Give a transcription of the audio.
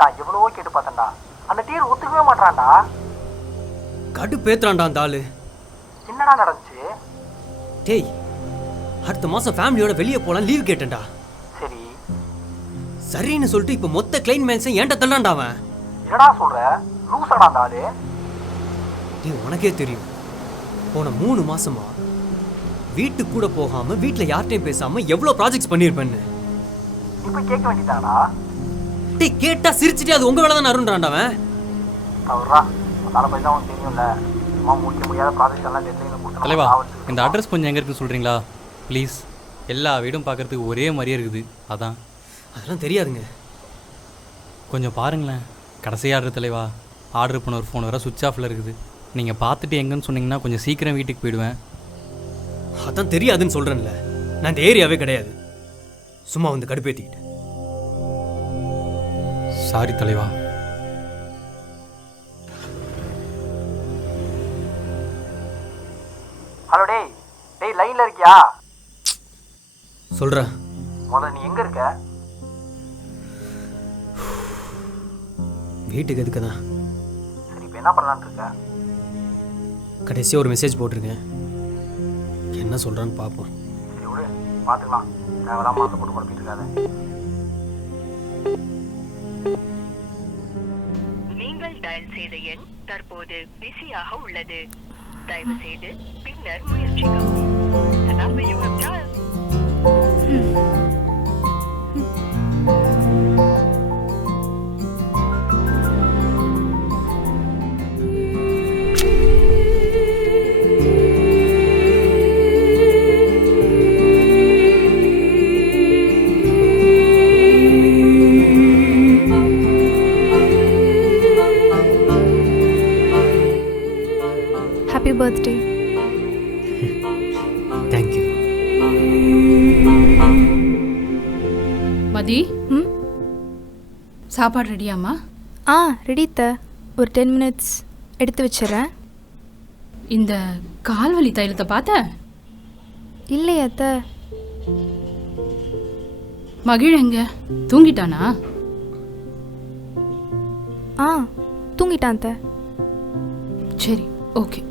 நான் எவ்வளவோ கேட்டு பார்த்தேன்டா, அந்த டீர் ஒத்துக்கவே மாட்டான்டா. கடுப்பேத்துறான்டா அந்த ஆளு. என்னடா நடந்துச்சு? டேய், அடுத்த மாசம் ஃபேமிலியோட வெளியே போலாம் லீவ் கேட்டேன்டா. சரி சரின்னு சொல்லிட்டு இப்ப மொத்த கிளைன் மேன்ஸை ஏன்டா தள்ளான்டா அவன். என்னடா சொல்ற? லூசாடா அந்த ஆளு. டேய், உனக்கே தெரியும், போன 3 மாசமா வீட்டுக்கு கூட போகாம வீட்டுல யார்கிட்டையும் பேசாம எவ்வளவு ப்ராஜெக்ட்ஸ் பண்ணிருப்பேன்னு. நீ போய் கேட்க வேண்டியதாடா. டேய், கேட்டா சிரிச்சுட்டு அது உங்க வேலை தான் அருண்றான்டா அவன். அவர்ரா அதனால போய் தான் உனக்கு தெரியும்ல, சும்மா முடிக்க முடியாத ப்ராஜெக்ட் எல்லாம் டெட்லைன் தலைவா, கொடுத்து இந்த அட்ரஸ் கொஞ்சம் எங்கே இருக்குன்னு சொல்கிறீங்களா ப்ளீஸ்? எல்லா வீடும் பார்க்குறதுக்கு ஒரே மாதிரியே இருக்குது, அதான். அதெல்லாம் தெரியாதுங்க. கொஞ்சம் பாருங்களேன். கடைசி ஆர்டர் தலைவா. ஆர்டர் பண்ண ஒரு ஃபோன் வேறு சுவிட்ச் ஆஃபில் இருக்குது. நீங்கள் பார்த்துட்டு எங்கன்னு சொன்னீங்கன்னா கொஞ்சம் சீக்கிரம் வீட்டுக்கு போயிடுவேன். அதான் தெரியாதுன்னு சொல்றேன்ல, நான் இந்த ஏரியாவே கிடையாது. சும்மா வந்து கடுப்பேத்திக்கிட்டு. சாரி தலைவா. ஹலோ டேய், டேய் லைன்ல இருக்கியா? சொல்றேன். முதல்ல நீ எங்க இருக்க? வீட்டுக்கு எதுக்கு தான். சரி இப்போ என்ன பண்ணலான்னு இருக்க? கடைசியாக ஒரு மெசேஜ் போட்டிருக்கேன், என்ன சொல்றான்னு பார்ப்போம். சரி விடு, பார்த்துக்கலாம். தேவையில்லாம மாசம் போட்டு குழப்பிட்டு இருக்காத. நீங்கள் டயல் செய்த எண் தற்போது பிஸியாக உள்ளது. தயவு செய்து பின்னர் முயற்சிக்கவும். The number you have dialed. Happy birthday. Thank you. மதி, சாப்பாடு ரெடியாம்மா? ரெடி த. ஒரு 10 minutes எடுத்து வச்சிடறேன். இந்த கால்வலி தைலத்தை பார்த்த? இல்லையா த. மகிழ் எங்க தூங்கிட்டானா? தூங்கிட்டான் த. சரி, ஓகே.